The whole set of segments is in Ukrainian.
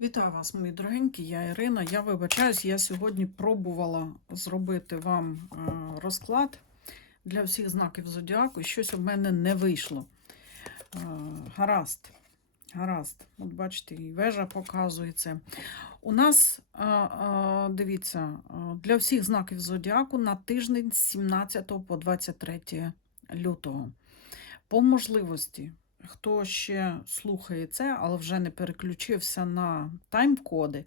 Вітаю вас, мої дорогенькі, я Ірина. Я вибачаюсь, я сьогодні пробувала зробити вам е, розклад для всіх знаків зодіаку, і щось у мене не вийшло. Е, Гаразд. Гаразд. От бачите, і вежа показує це. У нас, е, дивіться, для всіх знаків зодіаку на тиждень з 17 по 23 лютого. По можливості хто ще слухає це, але вже не переключився на тайм-коди,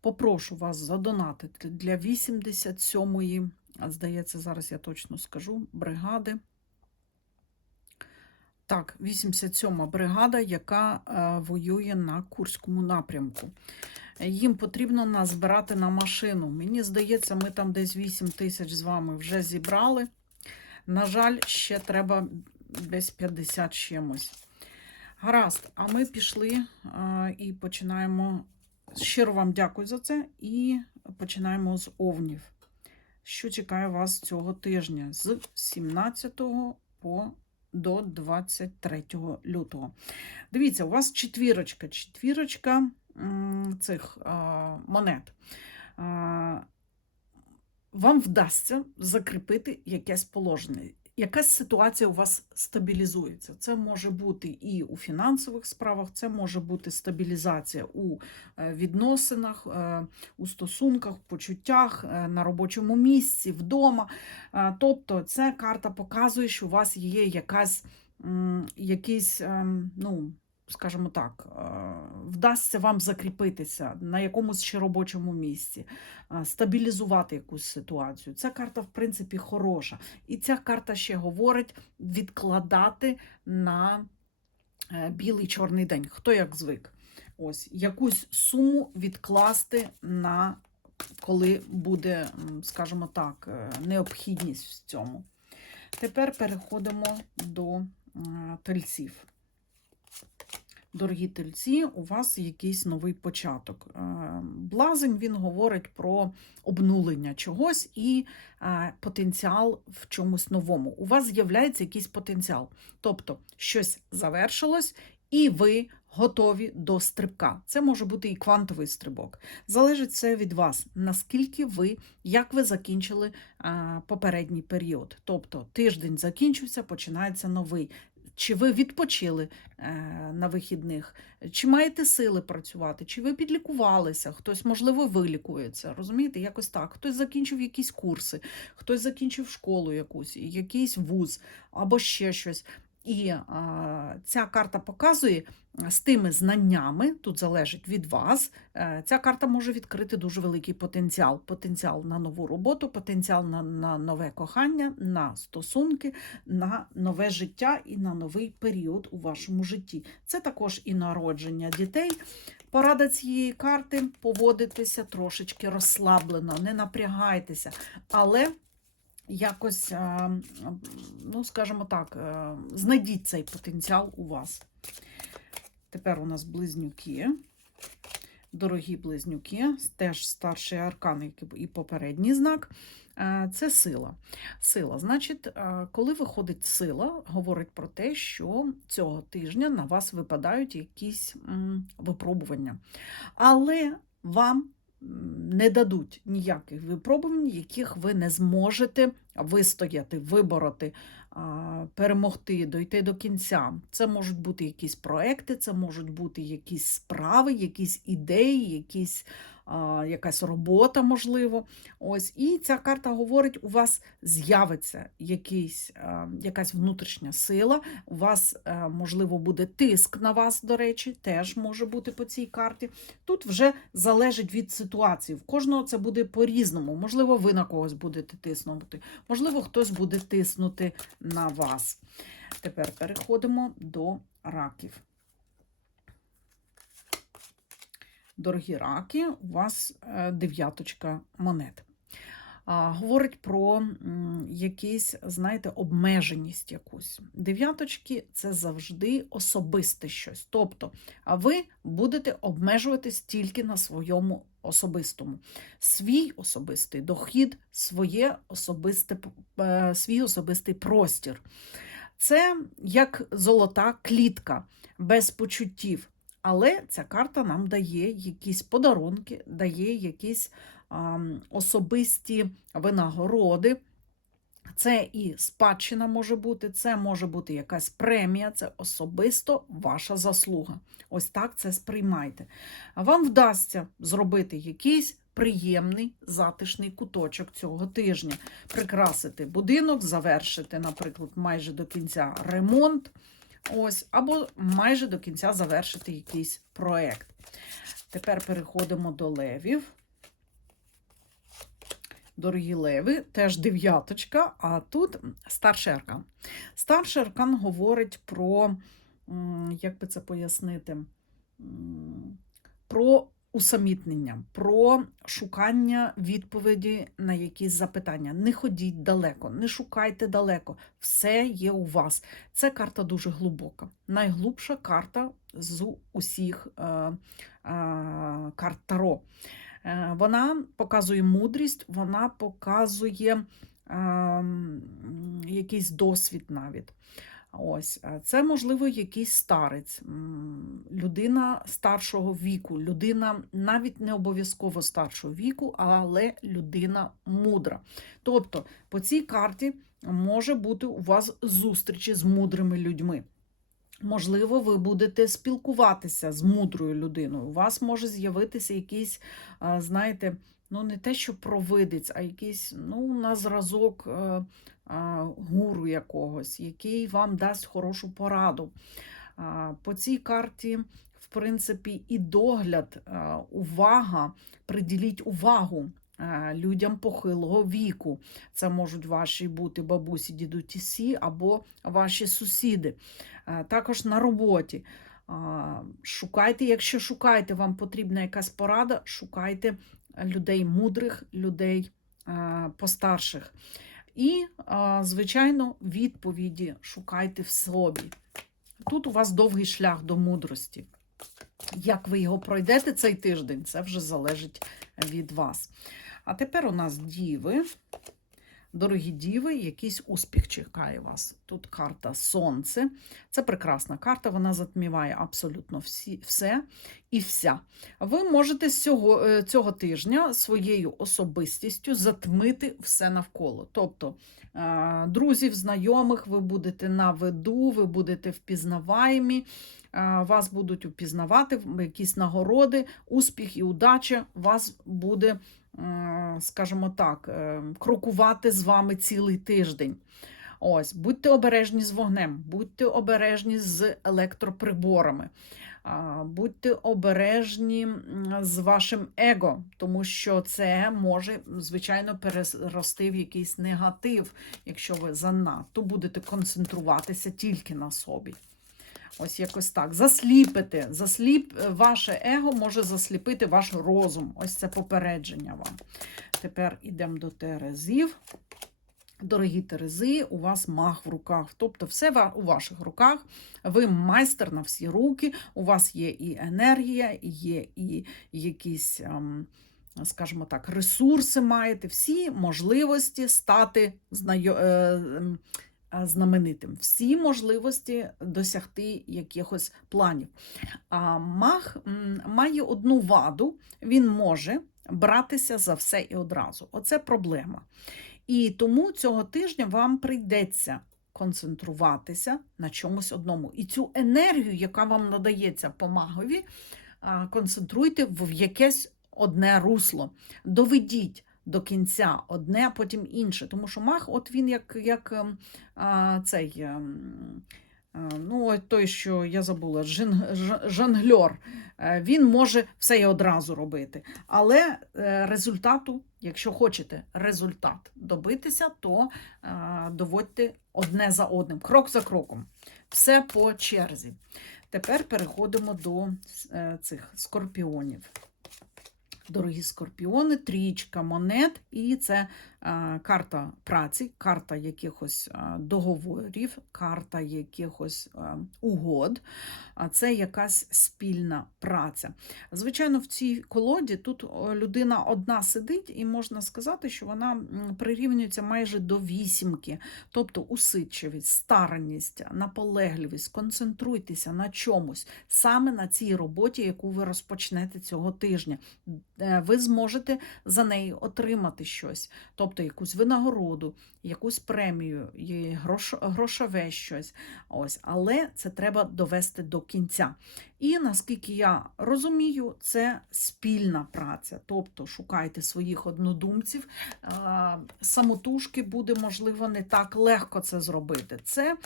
попрошу вас задонатити для 87-ї, а здається, зараз я точно скажу, бригади. Так, 87-ма бригада, яка е, воює на Курському напрямку. Їм потрібно назбирати на машину. Мені здається, ми там десь 8 тисяч з вами вже зібрали. На жаль, ще треба десь 50 з чимось. Гаразд, а ми пішли а, і починаємо. Щиро вам дякую за це. І починаємо з овнів. Що чекає вас цього тижня з 17 по до 23 лютого. Дивіться, у вас четвірочка, четвірочка цих а, монет. А, вам вдасться закріпити якесь положення якась ситуація у вас стабілізується. Це може бути і у фінансових справах, це може бути стабілізація у е, відносинах, е, у стосунках, почуттях, е, на робочому місці, вдома. Тобто, ця карта показує, що у вас є якась якийсь, ем, ну, скажімо так, е, вдасться вам закріпитися на якомусь ще робочому місці, е, стабілізувати якусь ситуацію. Ця карта, в принципі, хороша. І ця карта ще говорить відкладати на е, білий чорний день. Хто як звик? Ось якусь суму відкласти на коли буде, скажімо так, необхідність в цьому. Тепер переходимо до тельців. Дорогі тельці, у вас якийсь новий початок. Е, блазень він говорить про обнулення чогось і е, потенціал в чомусь новому. У вас з'являється якийсь потенціал. Тобто щось завершилось, і ви готові до стрибка. Це може бути і квантовий стрибок. Залежить все від вас, наскільки ви, як ви закінчили попередній період. Тобто тиждень закінчився, починається новий. Чи ви відпочили е, на вихідних, чи маєте сили працювати, чи ви підлікувалися, хтось, можливо, вилікується. Розумієте, якось так. Хтось закінчив якісь курси, хтось закінчив школу якусь, якийсь вуз або ще щось. І а, ця карта показує з тими знаннями, тут залежить від вас, е, ця карта може відкрити дуже великий потенціал. Потенціал на нову роботу, потенціал на, на нове кохання, на стосунки, на нове життя і на новий період у вашому житті. Це також і народження дітей. Порада цієї карти поводитися трошечки розслаблено, не напрягайтеся. Але якось, е, ну, скажімо так, е, знайдіть цей потенціал у вас. Тепер у нас близнюки. Дорогі близнюки, теж старший аркан, як і попередній знак. Е, це сила. Сила. Значить, коли виходить сила, говорить про те, що цього тижня на вас випадають якісь випробування. Але вам не дадуть ніяких випробувань, яких ви не зможете вистояти, вибороти, перемогти, дойти до кінця. Це можуть бути якісь проекти, це можуть бути якісь справи, якісь ідеї, якісь якась робота, можливо. Ось. І ця карта говорить, у вас з'явиться якийсь, якась внутрішня сила, у вас, е, можливо, буде тиск на вас, до речі, теж може бути по цій карті. Тут вже залежить від ситуації. В кожного це буде по-різному. Можливо, ви на когось будете тиснути, можливо, хтось буде тиснути на вас. Тепер переходимо до раків. дорогі раки, у вас е, дев'яточка монет. Говорить про якісь, знаєте, обмеженість якусь. Дев'яточки це завжди особисте щось. Тобто, а ви будете обмежуватись тільки на своєму особистому. Свій особистий дохід, своє особисте, е, свій особистий простір. Це як золота клітка без почуттів Але ця карта нам дає якісь подарунки, дає якісь а, особисті винагороди. Це і спадщина може бути, це може бути якась премія, це особисто ваша заслуга. Ось так це сприймайте. Вам вдасться зробити якийсь приємний затишний куточок цього тижня, прикрасити будинок, завершити, наприклад, майже до кінця ремонт. Ось, або майже до кінця завершити якийсь проект. Тепер переходимо до левів. Дорогі леви, теж дев'яточка, а тут старший аркан. Старший аркан говорить про, як би це пояснити, про усамітнення, про шукання відповіді на якісь запитання. Не ходіть далеко, не шукайте далеко. Все є у вас. Це карта дуже глибока. Найглубша карта з усіх е, е, карт Таро. Е, Вона показує мудрість, вона показує ем, якийсь досвід навіть. Ось, е, це, можливо, якийсь старець, людина старшого віку, людина навіть не обов'язково старшого віку, але людина мудра. Тобто, по цій карті може бути у вас зустрічі з мудрими людьми. Можливо, ви будете спілкуватися з мудрою людиною. У вас може з'явитися якийсь, знаєте, ну не те, що провидець, а якийсь ну, на зразок е, гуру якогось, який вам дасть хорошу пораду. По цій карті, в принципі, і догляд, увага, приділіть увагу людям похилого віку. Це можуть ваші бути бабусі, дідусі або ваші сусіди. Е, Також на роботі. Шукайте, якщо шукаєте, вам потрібна якась порада, шукайте людей мудрих, людей е, постарших. І, звичайно, відповіді шукайте в собі. Тут у вас довгий шлях до мудрості. Як ви його пройдете цей тиждень, це вже залежить від вас. А тепер у нас діви. Дорогі діви, якийсь успіх чекає вас. Тут карта Сонце. Це прекрасна карта, вона затміває абсолютно всі, все і вся. Ви можете цього, е, цього тижня своєю особистістю затмити все навколо. Тобто е, друзів, знайомих, ви будете на виду, ви будете впізнаваємі, е, вас будуть впізнавати, якісь нагороди, успіх і удача вас буде скажімо так, е, крокувати з вами цілий тиждень. Ось, будьте обережні з вогнем, будьте обережні з електроприборами, будьте обережні з вашим его, тому що це може, звичайно, перерости в якийсь негатив, якщо ви занадто будете концентруватися тільки на собі. Ось якось так. Засліпите. Засліп... Ваше его може засліпити ваш розум. Ось це попередження вам. Тепер йдемо до Терезів. Дорогі Терези, у вас маг в руках. Тобто все у ваших руках. Ви майстер на всі руки. У вас є і енергія, є і якісь, ем, скажімо так, ресурси маєте, всі можливості стати знаменитим, всі можливості досягти якихось планів. А маг має одну ваду, він може братися за все і одразу. Оце проблема. І тому цього тижня вам прийдеться концентруватися на чомусь одному. І цю енергію, яка вам надається по магові, концентруйте в якесь одне русло. Доведіть до кінця одне, а потім інше. Тому що маг, от він як, як ем, а, цей. ем, а, Ну, той, що я забула, жонгльор, Е, він може все і одразу робити. Але е, результату, якщо хочете результат добитися, то е, доводьте одне за одним, крок за кроком. Все по черзі. Тепер переходимо до цих скорпіонів. Дорогі скорпіони, трічка монет, і це карта праці, карта якихось е, договорів, карта якихось е, угод. Це якась спільна праця. Звичайно, в цій колоді тут людина одна сидить, і можна сказати, що вона прирівнюється майже до вісімки, тобто усидчивість, старанність, наполегливість, концентруйтеся на чомусь, саме на цій роботі, яку ви розпочнете цього тижня. Е, Ви зможете за неї отримати щось, тобто якусь винагороду, якусь премію, грош, грошове щось. Ось, але це треба довести до кінця. І наскільки я розумію, це спільна праця. Тобто шукайте своїх однодумців. Самотужки буде, можливо, не так легко це зробити. Це,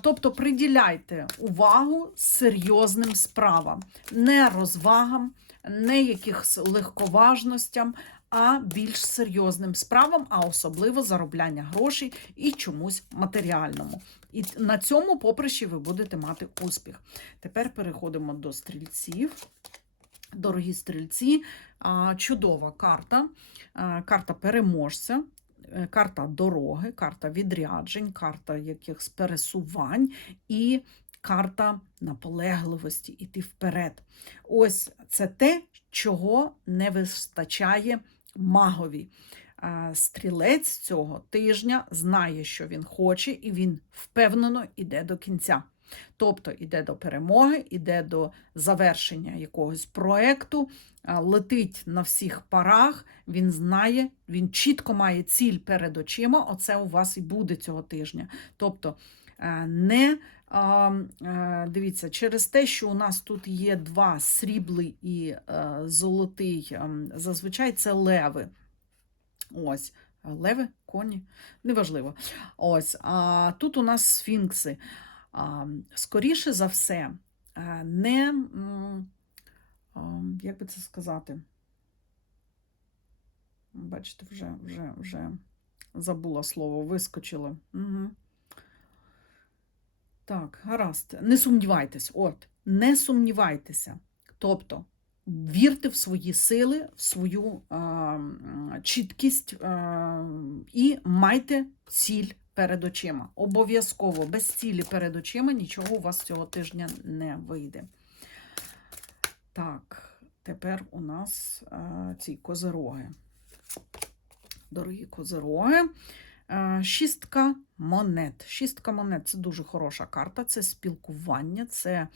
тобто, приділяйте увагу серйозним справам, не розвагам, не якихось легковажностям, а більш серйозним справам, а особливо заробляння грошей і чомусь матеріальному. І на цьому поприщі ви будете мати успіх. Тепер переходимо до стрільців. Дорогі стрільці, чудова карта, карта переможця, е, карта дороги, карта відряджень, карта якихось пересувань і карта наполегливості іти вперед. Ось це те, чого не вистачає магові. Стрілець цього тижня знає, що він хоче, і він впевнено йде до кінця. Тобто йде до перемоги, йде до завершення якогось проекту, летить на всіх парах, він знає, він чітко має ціль перед очима. Оце у вас і буде цього тижня. Тобто е, не дивіться, через те, що у нас тут є два сріблий і е, золотий, ем, зазвичай це леви. Ось, леви, коні, неважливо. Ось, а тут у нас сфінкси. Скоріше за все, е, не, як би це сказати, бачите, вже, вже, вже забула слово, вискочило. Угу. Так, гаразд. Не сумнівайтесь, от, не сумнівайтеся. Тобто, вірте в свої сили, в свою а, чіткість а, і майте ціль перед очима. Обов'язково без цілі перед очима нічого у вас цього тижня не вийде. Так, тепер у нас а, ці козироги. Дорогі козироги. Е, Шістка монет. Шістка монет це дуже хороша карта, це спілкування, це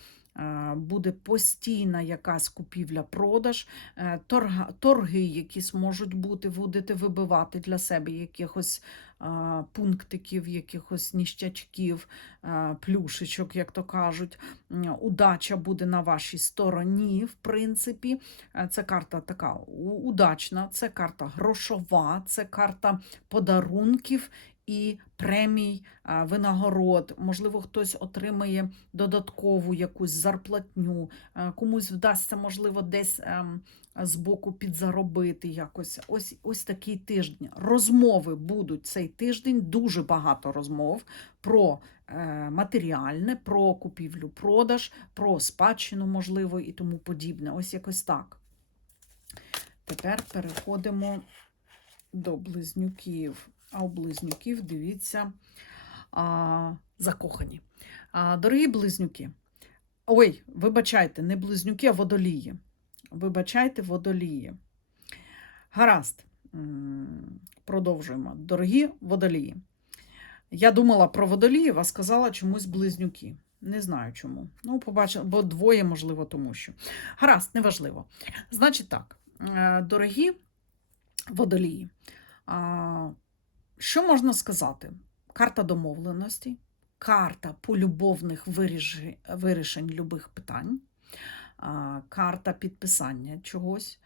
буде постійна якась купівля-продаж, е, торги якісь можуть бути, будете вибивати для себе якихось е, пунктиків, якихось ніщачків, е, плюшечок, як то кажуть. Удача буде на вашій стороні, в принципі. Е, Це карта така удачна, це карта грошова, це карта подарунків і премій, винагород. Можливо, хтось отримає додаткову якусь зарплатню, комусь вдасться, можливо, десь ем, з боку підзаробити якось. Ось, ось такий тиждень. Розмови будуть цей тиждень, дуже багато розмов про е, матеріальне, про купівлю-продаж, про спадщину, можливо, і тому подібне. Ось якось так. Тепер переходимо до близнюків. А у близнюків, дивіться, а, закохані. А, дорогі близнюки. Ой, вибачайте, не близнюки, а водолії. Вибачайте, водолії. Гаразд. Продовжуємо. Дорогі водолії. Я думала про водоліїв, а сказала чомусь близнюки. Не знаю чому. Ну, побачимо, бо двоє, можливо, тому що. Гаразд, неважливо. Значить так, е, дорогі водолії. Що можна сказати? Карта домовленості, карта полюбовних вирішень любих питань, карта підписання чогось.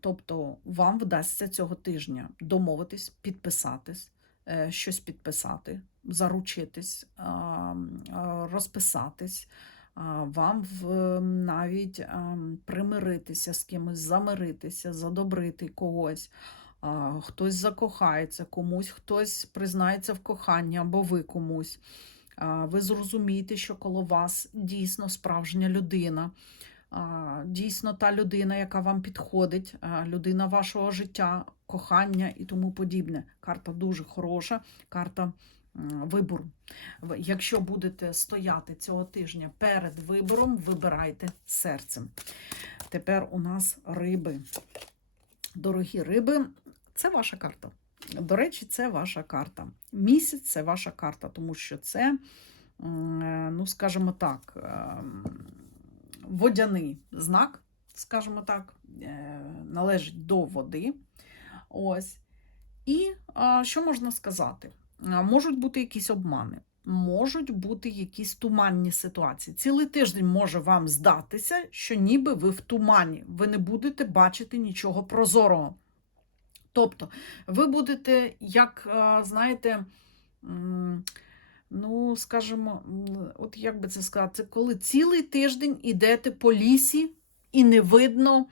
Тобто вам вдасться цього тижня домовитись, підписатись, е, щось підписати, заручитись, розписатись. Вам навіть примиритися з кимось, замиритися, задобрити когось. Хтось закохається, комусь хтось признається в коханні або ви комусь. Ви зрозумієте, що коло вас дійсно справжня людина. Дійсно та людина, яка вам підходить, людина вашого життя, кохання і тому подібне. Карта дуже хороша, карта вибору. Якщо будете стояти цього тижня перед вибором, вибирайте серцем. Тепер у нас риби. Дорогі риби, це ваша карта. До речі, це ваша карта. Місяць це ваша карта, тому що це, ну, скажімо так, ем, водяний знак, скажімо так, е, належить до води. Ось. І що можна сказати? Можуть бути якісь обмани, можуть бути якісь туманні ситуації. Цілий тиждень може вам здатися, що ніби ви в тумані, ви не будете бачити нічого прозорого. Тобто, ви будете, як, знаєте, ну, скажімо, от як би це сказати, це коли цілий тиждень ідете по лісі і не видно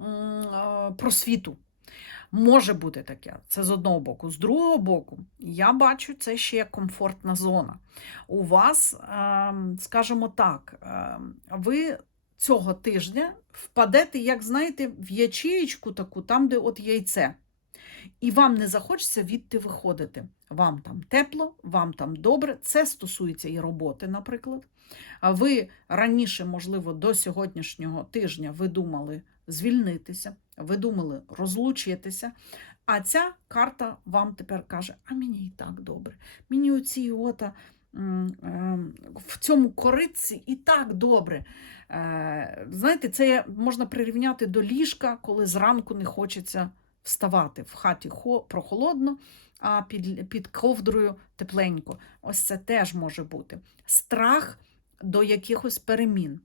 м, просвіту. Може бути таке, це з одного боку. З другого боку, я бачу, це ще як комфортна зона. У вас, ем, скажімо так, ем, ви цього тижня впадете, як знаєте, в ячеєчку таку, там, де от яйце. І вам не захочеться відти виходити. Вам там тепло, вам там добре. Це стосується і роботи, наприклад. А ви раніше, можливо, до сьогоднішнього тижня ви думали звільнитися, ви думали розлучитися. А ця карта вам тепер каже: а мені і так добре. Мені оці ота ем, в цьому кориці і так добре. Е, Знаєте, це можна прирівняти до ліжка, коли зранку не хочеться вставати. В хаті прохолодно, а під, під ковдрою тепленько. Ось це теж може бути. Страх до якихось перемін,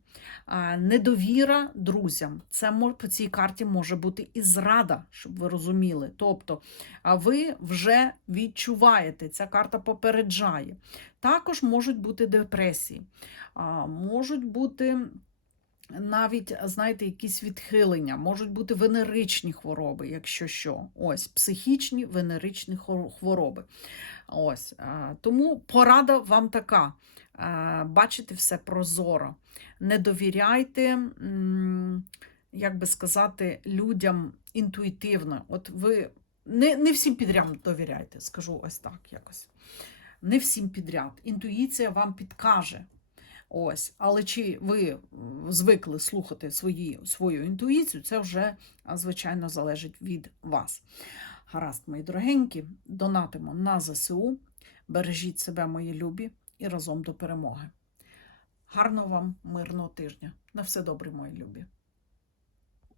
недовіра друзям. Це по цій карті може бути і зрада, щоб ви розуміли. Тобто, ви вже відчуваєте, ця карта попереджає. Також можуть бути депресії, можуть бути навіть, знаєте, якісь відхилення, можуть бути венеричні хвороби, якщо що. Ось, психічні венеричні хвороби. Ось, тому порада вам така. а, Бачити все прозоро. Не довіряйте, як би сказати, людям інтуїтивно. От ви не, не всім підряд довіряйте, скажу ось так якось. Не всім підряд. Інтуїція вам підкаже. Ось, але чи ви звикли слухати свої, свою інтуїцію, це вже, звичайно, залежить від вас. Гаразд, мої дорогенькі, донатимо на ЗСУ, бережіть себе, мої любі, і разом до перемоги. Гарного вам мирного тижня. На все добре, мої любі.